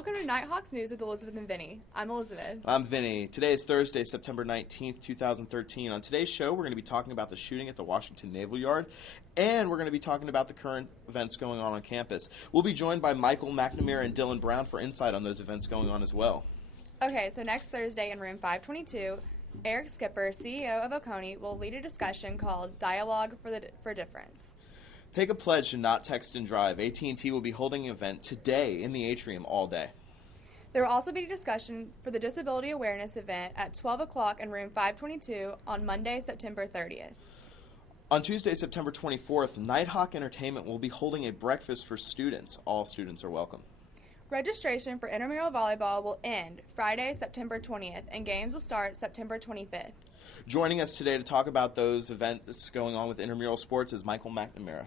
Welcome to Nighthawk's News with Elizabeth and Vinny. I'm Elizabeth. I'm Vinny. Today is Thursday, September 19th, 2013. On today's show, we're going to be talking about the shooting at the Washington Naval Yard, and we're going to be talking about the current events going on campus. We'll be joined by Michael McNamara and Dylan Brown for insight on those events going on as well. Okay, so next Thursday in room 522, Eric Skipper, CEO of Oconee, will lead a discussion called Dialogue for Difference. Take a pledge to not text and drive. AT&T will be holding an event today in the atrium all day. There will also be a discussion for the Disability Awareness event at 12 o'clock in room 522 on Monday, September 30th. On Tuesday, September 24th, Nighthawk Entertainment will be holding a breakfast for students. All students are welcome. Registration for intramural volleyball will end Friday, September 20th, and games will start September 25th. Joining us today to talk about those events going on with intramural sports is Michael McNamara.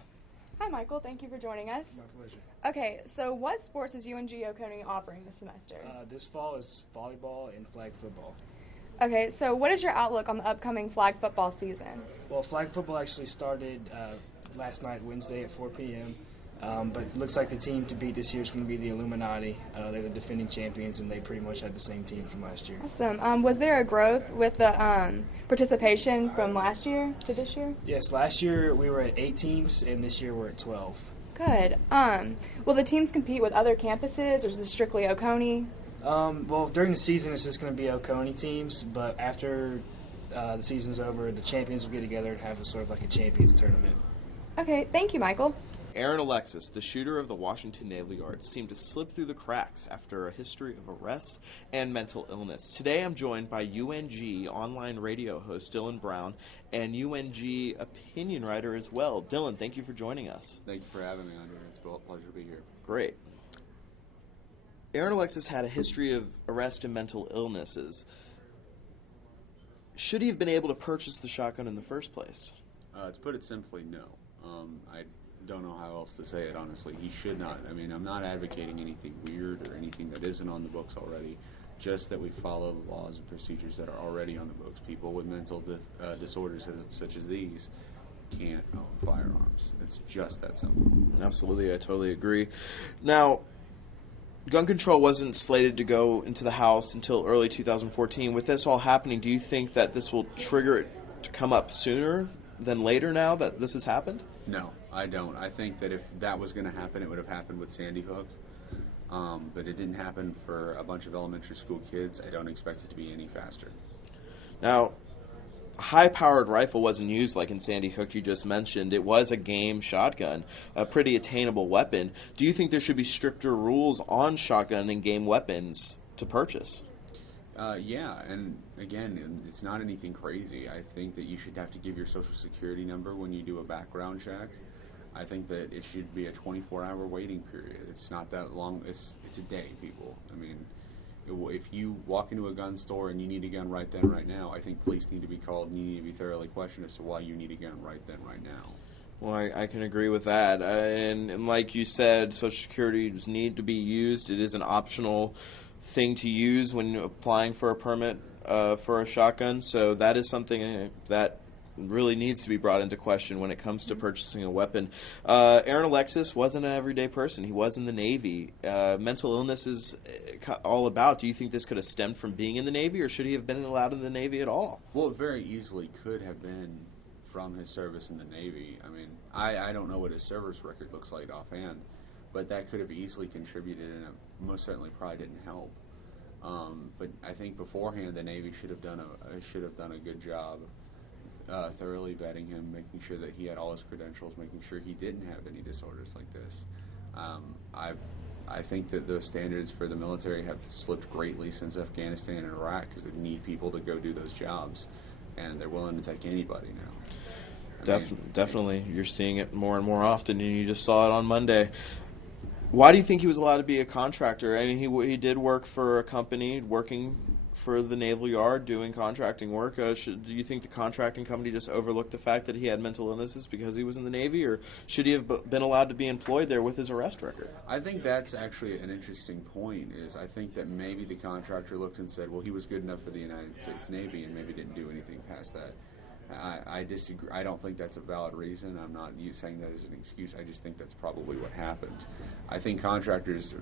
Hi, Michael. Thank you for joining us. My pleasure. Okay, so what sports is UNG Oconee offering this semester? This fall is volleyball and flag football. Okay, so what is your outlook on the upcoming flag football season? Well, flag football actually started last night, Wednesday at 4 p.m., but it looks like the team to beat this year is going to be the Illuminati. They're the defending champions, and they pretty much had the same team from last year. Awesome. Was there a growth with the participation from last year to this year? Yes, last year we were at 8 teams, and this year we're at 12. Good. Will the teams compete with other campuses, or is this strictly Oconee? Well, during the season it's just going to be Oconee teams, but after the season's over, the champions will get together and have a sort of like a champions tournament. Okay, thank you, Michael. Aaron Alexis, the shooter of the Washington Naval Yard, seemed to slip through the cracks after a history of arrest and mental illness. Today I'm joined by UNG online radio host Dylan Brown and UNG opinion writer as well. Dylan, thank you for joining us. Thank you for having me, Andre. It's a pleasure to be here. Great. Aaron Alexis had a history of arrest and mental illnesses. Should he have been able to purchase the shotgun in the first place? To put it simply, no. I don't know how else to say it, honestly. He should not. I mean, I'm not advocating anything weird or anything that isn't on the books already, just that we follow the laws and procedures that are already on the books. People with mental disorders such as these can't own firearms. It's just that simple. Absolutely, I totally agree. Now, gun control wasn't slated to go into the House until early 2014. With this all happening, do you think that this will trigger it to come up sooner than later now that this has happened? No, I don't. I think that if that was going to happen, it would have happened with Sandy Hook. But it didn't happen for a bunch of elementary school kids. I don't expect it to be any faster. Now, a high-powered rifle wasn't used like in Sandy Hook you just mentioned. It was a game shotgun, a pretty attainable weapon. Do you think there should be stricter rules on shotgun and game weapons to purchase? Yeah, and again, it's not anything crazy. I think that you should have to give your social security number when you do a background check. I think that it should be a 24-hour waiting period. It's not that long. It's a day, people. I mean, if you walk into a gun store and you need a gun right then, right now, I think police need to be called and you need to be thoroughly questioned as to why you need a gun right then, right now. Well, I can agree with that. And like you said, Social Securities need to be used. It is an optional thing to use when applying for a permit for a shotgun, so that is something that really needs to be brought into question when it comes to purchasing a weapon. Aaron Alexis wasn't an everyday person. He was in the Navy. Mental illness is all about. Do you think this could have stemmed from being in the Navy, or should he have been allowed in the Navy at all? Well, it very easily could have been from his service in the Navy. I mean, I don't know what his service record looks like offhand, but that could have easily contributed, and it most certainly probably didn't help. But I think beforehand the Navy should have done a good job thoroughly vetting him, making sure that he had all his credentials, making sure he didn't have any disorders like this. I think that those standards for the military have slipped greatly since Afghanistan and Iraq, because they need people to go do those jobs, and they're willing to take anybody now. Definitely. You're seeing it more and more often, and you just saw it on Monday. Why do you think he was allowed to be a contractor? I mean, he did work for a company, working for the Naval Yard, doing contracting work. Do you think the contracting company just overlooked the fact that he had mental illnesses because he was in the Navy, or should he have been allowed to be employed there with his arrest record? I think that's actually an interesting point. I think that maybe the contractor looked and said, well, he was good enough for the United States Navy and maybe didn't do anything past that. I disagree. I don't think that's a valid reason. I'm not saying that as an excuse. I just think that's probably what happened. I think contractors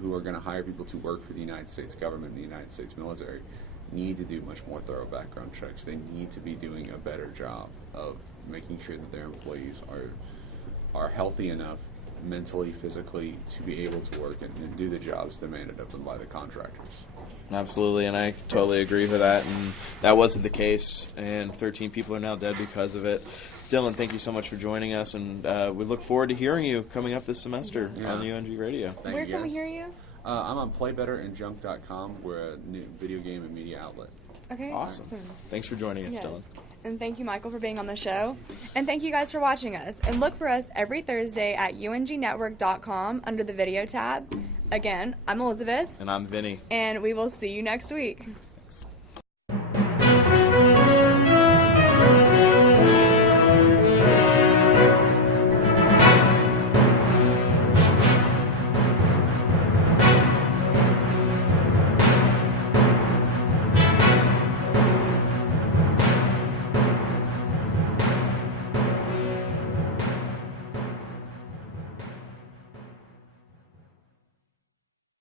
who are going to hire people to work for the United States government and the United States military need to do much more thorough background checks. They need to be doing a better job of making sure that their employees are healthy enough mentally, physically, to be able to work and do the jobs demanded of them by the contractors. Absolutely, and I totally agree with that. And that wasn't the case, and 13 people are now dead because of it. Dylan, thank you so much for joining us, and we look forward to hearing you coming up this semester on UNG Radio. Where can we hear you? I'm on playbetterinjunk.com. We're a new video game and media outlet. Okay, Awesome. Thanks for joining us, Yes. Dylan. And thank you, Michael, for being on the show. And thank you guys for watching us. And look for us every Thursday at ungnetwork.com under the video tab. Again, I'm Elizabeth. And I'm Vinny. And we will see you next week.